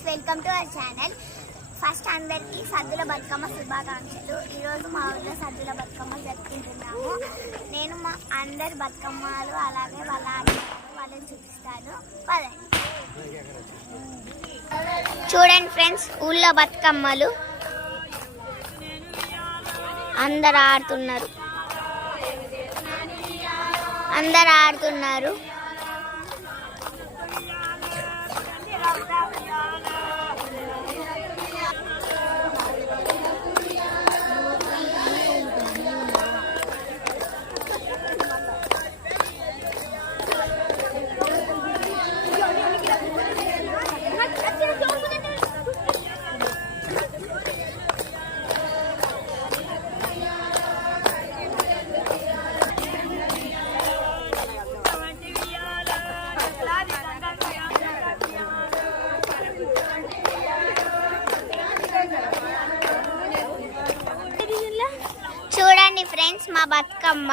Friends, welcome to our channel. First అందరికీ సద్దుల బతుకమ్మ శుభాకాంక్షలు. ఈరోజు మా ఊళ్ళో సద్దుల బతుకమ్మ జరుపుకుంటున్నాము. నేను మా అందరి బతుకమ్మలు అలాగే వాళ్ళని చూపిస్తాను. పదండి చూడండి ఫ్రెండ్స్, ఊళ్ళో బతుకమ్మలు అందరు ఆడుతున్నారు. చూడండి ఫ్రెండ్స్, మా బతుకమ్మ